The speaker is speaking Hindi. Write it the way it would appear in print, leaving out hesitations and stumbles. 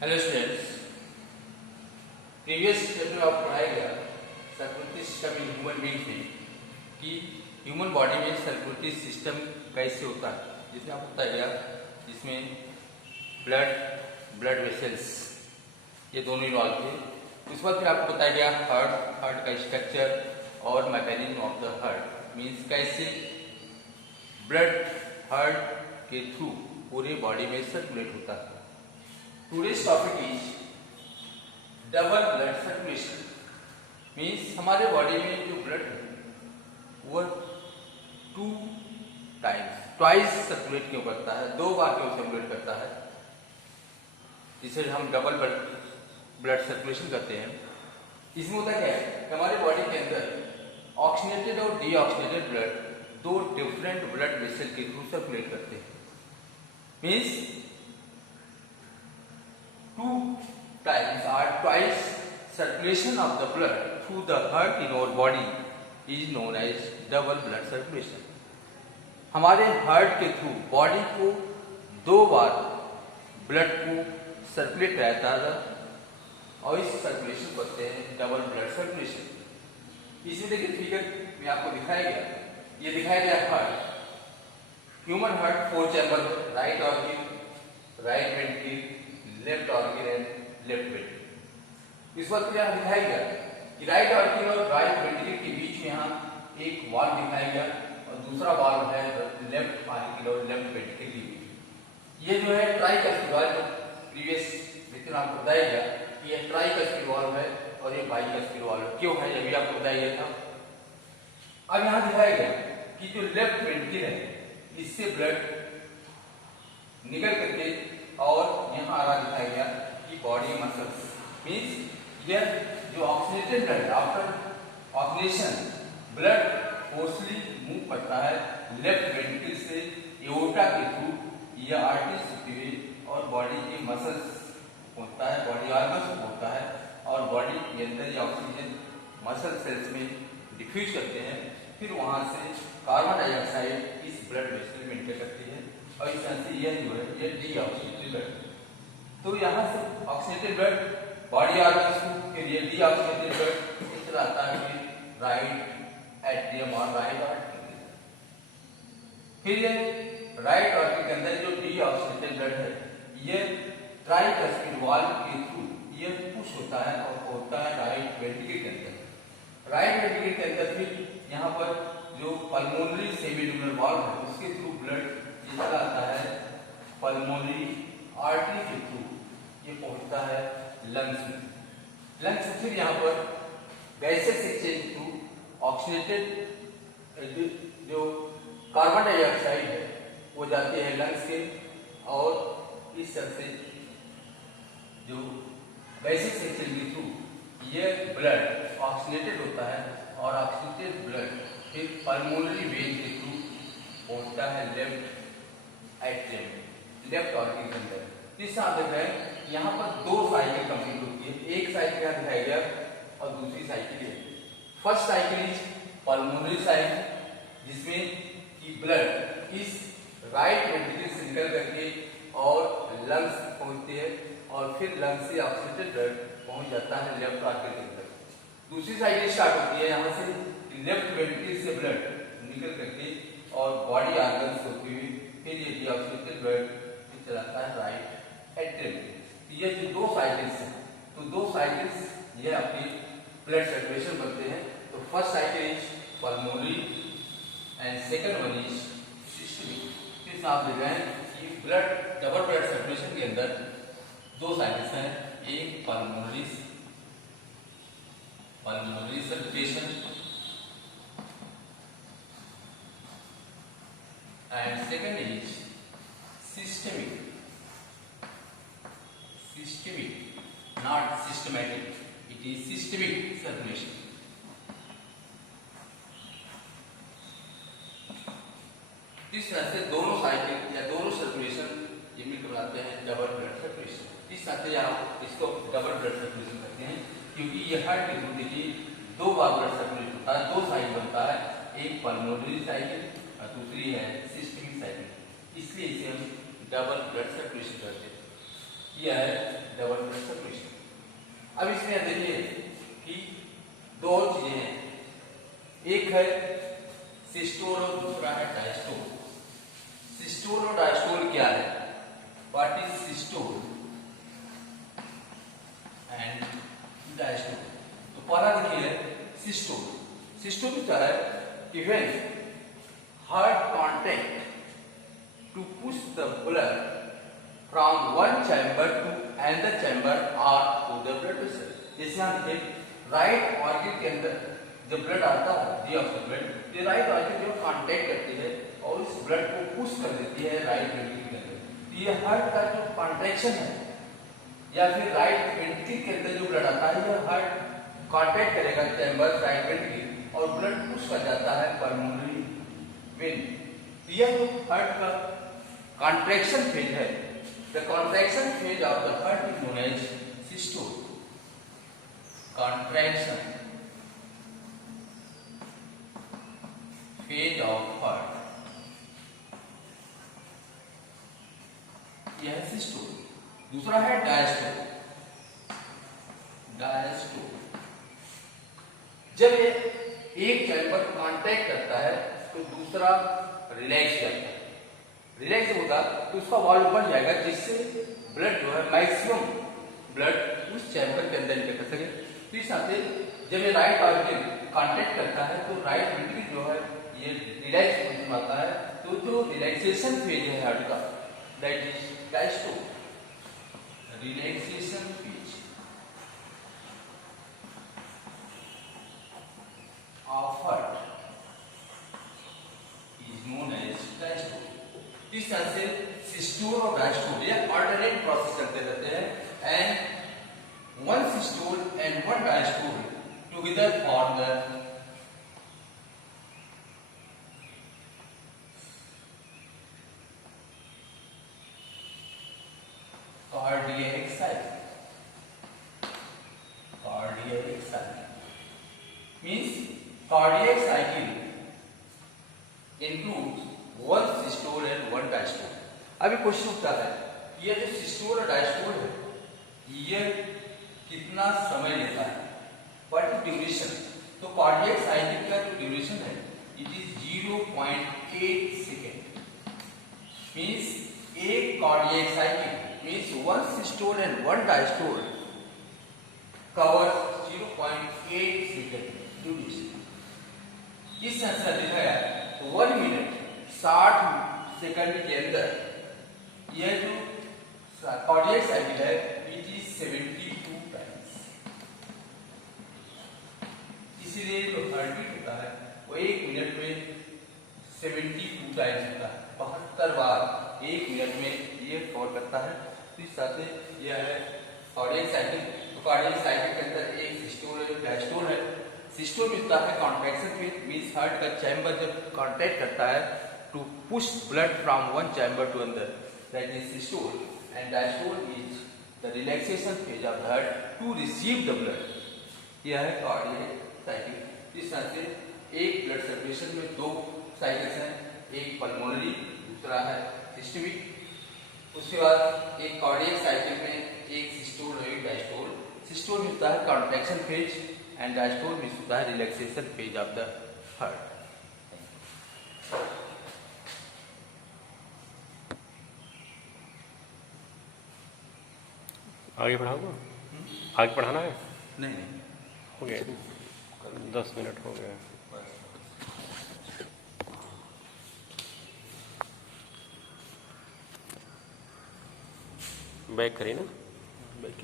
हेलो स्टूडेंट्स, प्रीवियस चैप्टर में आपको पढ़ाया गया circulatory system in human beings में कि ह्यूमन बॉडी में सर्कुलेटरी सिस्टम कैसे होता है, जिसमें आपको बताया गया जिसमें ब्लड वेसल्स ये दोनों इन्वॉल्व थे। उसके बाद फिर आपको बताया गया हार्ट का स्ट्रक्चर और mechanism of the heart, means कैसे ब्लड हार्ट के थ्रू पूरे बॉडी में सर्कुलेट होता है। Today's topic is double blood circulation, means हमारे बॉडी में जो ब्लड है वो ट्वाइस सर्कुलेट क्यों करता है, 2 बार क्यों सर्कुलेट करता है, जिसे हम डबल ब्लड सर्कुलेशन करते हैं। इसमें होता क्या है, हमारे बॉडी के अंदर ऑक्सीजनेटेड और deoxygenated blood 2 different blood vessel के थ्रू सर्कुलेट करते हैं। Means 2 times or twice circulation of the blood through the heart in our body is known as double blood circulation। हमारे हार्ट के थ्रू बॉडी को 2 बार ब्लड को सर्कुलेट रहता है और इस सर्कुलेशन को कहते हैं डबल ब्लड सर्कुलेशन। इसमें देखिए फिगर में आपको दिखाया गया, ये दिखाया गया heart, human heart 4 chamber, right organ, right ventricle, left organ and left ventricle. इस वक्त यहाँ दिखाया गया कि राइट ऑर्गन और राइट वेंट्रिकल के बीच में यहाँ एक वाल्व दिखाया गया और दूसरा वाल्व है लेफ्ट ऑर्गन और लेफ्ट वेंट्रिकल के बीच। ये जो है ट्राइकस्पिड वाल्व, प्रीवियस लेक्चर आपको बताया गया कि ये ट्राइकस्पिड वाल्व है और ये बाइकस्पिड वाल्व क्यों है, ये भी आपको बताया गया था। अब यहाँ दिखाया गया कि जो लेफ्ट वेंट्रिकल है इससे ब्लड निकल करके और यहाँ आ रहा दिखाया गया कि बॉडी मसल्स, मीन्स यह जो oxygenated blood after oxygenation blood forcefully move करता है लेफ्ट वेंट्रिकल से एओर्टा के थ्रू, यह आर्टरीज होते हुए और बॉडी के मसल्स पहुंचता है, बॉडी ऑर्गन्स पहुंचता है और बॉडी के अंदर ये ऑक्सीजन मसल सेल्स में डिफ्यूज करते हैं। फिर वहां से कार्बन डाइऑक्साइड इस ब्लड वेसल में एंटर करती है और इस तरह से यह जो है ये डीऑक्सीजनेटेड ब्लड। तो यहाँ से ऑक्सीजनेटेड ब्लड बॉडी ऑर्गन्स को, फिर ये डीऑक्सीजनेटेड ब्लड इस तरह आता है फिर राइट एट्रियम और राइट आर्टरी। फिर ये राइट आर्टरी के अंदर जो डीऑक्सीजनेटेड ब्लड है ये ट्राइकस्पिड वाल्व के थ्रू ये पुश होता है और होता है राइट वेंट्रिकल के अंदर। राइट वेंट्रिकल के अंदर फिर यहाँ पर जो पल्मोनरी सेमीड्यूलर वाल्व है उसके थ्रू ब्लड चला आता है पल्मोनरी आर्टरी के थ्रू, ये पहुंचता है लंग्स में। लंग्स से फिर यहाँ पर गैसेस एक्सचेंज थ्रू ऑक्सीजनेटेड जो कार्बन डाइऑक्साइड है वो जाते हैं लंग्स के और इस तरह से जो गैसेस एक्सचेंज के थ्रू ये ब्लड ऑक्सीजनेटेड होता है और ऑक्सीजनेटेड ब्लड फिर पल्मोनरी वेन के थ्रू पहुंचता है लेफ्ट एट्रियम, लेफ्ट ऑर्गन के अंदर। तीसरा आप देख रहे हैं यहाँ पर 2 साइकिल कंप्लीट होती है, एक साइकिल यहाँ दिखाया गया और दूसरी साइकिल है। First cycle is pulmonary cycle, जिसमें कि ब्लड इस राइट वेंट्रिकल से निकल करके और लंग्स पहुंचती है और फिर लंग्स से ऑक्सीजनेटेड ब्लड पहुंच जाता है लेफ्ट ऑर्गन के अंदर। दूसरी साइकिल स्टार्ट होती है यहाँ से लेफ्ट वेंट्रिकल से ब्लड निकल करके और बॉडी ऑर्गन्स होती हुई फिर ये डीऑक्सीजनेटेड ब्लड चलाता है राइट एट्रियम। ये जो 2 साइकिल्स हैं, तो 2 साइकिल्स ये अपनी ब्लड सर्कुलेशन बनते हैं। तो first cycle is pulmonary and second one is systemic. फिर आप देख रहे हैं कि ब्लड डबल ब्लड सर्कुलेशन के अंदर 2 साइकिल्स हैं, एक pulmonary circulation and second is systemic, not systematic, it is systemic circulation। इस तरह से दोनों साइकिल या दोनों सर्कुलेशन ये मिलकर बनाते हैं डबल ब्लड सर्कुलेशन। इस तरह से आप इसको डबल ब्लड सर्कुलेशन कहते हैं क्योंकि ये हार्ट के थ्रू देखिए 2 बार ब्लड सर्कुलेट होता है, 2 साइकिल बनता है, एक पल्मोनरी साइकिल और दूसरी है सिस्टमिक साइकिल, इसलिए इसे हम डबल ब्लड सर्कुलेशन करते हैं। यह है डबल ब्लड सर्कुलेशन। अब इसमें देखिए कि दो चीजें हैं, एक है सिस्टोल और दूसरा है डायस्टोल। सिस्टोल और डायस्टोल क्या है? What is systole and diastole? तो पहला देखिए सिस्टोल। सिस्टोल क्या है कि when heart contact to push the blood from one chamber to another chamber और टू द ब्लड वेसल। जैसे हम देखिए राइट ऑर्गन के अंदर जब ब्लड आता है, दी ऑफ द ब्लड, ये राइट ऑर्गन जो कांटेक्ट करती है और इस ब्लड को पुश कर देती है राइट वेंट्रिकल के अंदर। ये हार्ट का जो कॉन्ट्रैक्शन है या फिर राइट वेंट्रिकल के अंदर जो ब्लड आता है, ये हार्ट कांटेक्ट करेगा चैम्बर राइट वेंट्रिकल और ब्लड पुश कर जाता है पल्मोनरी वेन। यह जो हार्ट का कॉन्ट्रैक्शन फेज है, the contraction phase of the heart is known as systole. Contraction phase of heart, यह है सिस्टोल। दूसरा है डायस्टोल। डायस्टोल जब ये एक चैम्बर को कांटेक्ट करता है तो दूसरा रिलैक्स जाता है। रिलैक्स होगा तो उसका वॉल्व बढ़ जाएगा, जिससे ब्लड जो है मैक्सिमम ब्लड उस चैम्बर के अंदर निकल सके। तो इस हिसाब से जब ये राइट ऑर्गन कांटेक्ट करता है तो राइट वेंट्रिकल जो है ये रिलैक्स होने आता है। तो जो रिलैक्सेशन फेज है हार्ट का, that is diastole. Relaxation phase of heart is known as diastole. इस तरह से सिस्टोल और डायस्टोल ये अल्टरनेट प्रोसेस करते रहते हैं and one systole and one diastole together form the cardiac cycle. Cardiac cycle means cardiac cycle includes one systole and one diastole. अभी क्वेश्चन उठता है ये जो सिस्टोल और डायस्टोल है ये कितना समय लेता है, व्हाट इज ड्यूरेशन? तो कार्डियक साइकिल का जो ड्यूरेशन है इट इज 0.8 सेकेंड। मीन्स एक cardiac cycle means one systole and one diastole covers 0.8 second duration. इस आंसर देखा गया तो 1 मिनट 60 सेकंड के अंदर यह जो कार्डियक साइकिल है इट इज 72 टाइम्स। इसीलिए जो हार्ट बीट होता है वो 1 मिनट में 72 टाइम्स होता है, 72 बार 1 मिनट में ये कवर करता है। तो इस साथ यह है कार्डियक साइकिल। तो कार्डियक साइकिल के अंदर एक सिस्टोल और एक डायस्टोल है। सिस्टोल मिलता है कॉन्ट्रैक्शन फेज, मींस हार्ट का चैम्बर जब कांटेक्ट करता है to push blood from one chamber to अंदर, that is systole, and diastole is the relaxation phase of the heart to receive the blood. यह है कार्डियक साइकिल। इस तरह से एक ब्लड सर्कुलेशन में दो साइकिल्स हैं, एक पल्मोनरी दूसरा है सिस्टमिक। उसके बाद एक कार्डियक साइकिल में एक सिस्टोल और एक डायस्टोल। सिस्टोल मिलता है कॉन्ट्रैक्शन फेज एंड डायस्टोल मिलता है relaxation phase of the heart. आगे पढ़ाऊंगा? आगे पढ़ाना है? नहीं हो गया 10 मिनट हो गया। बैक करिए ना। बैक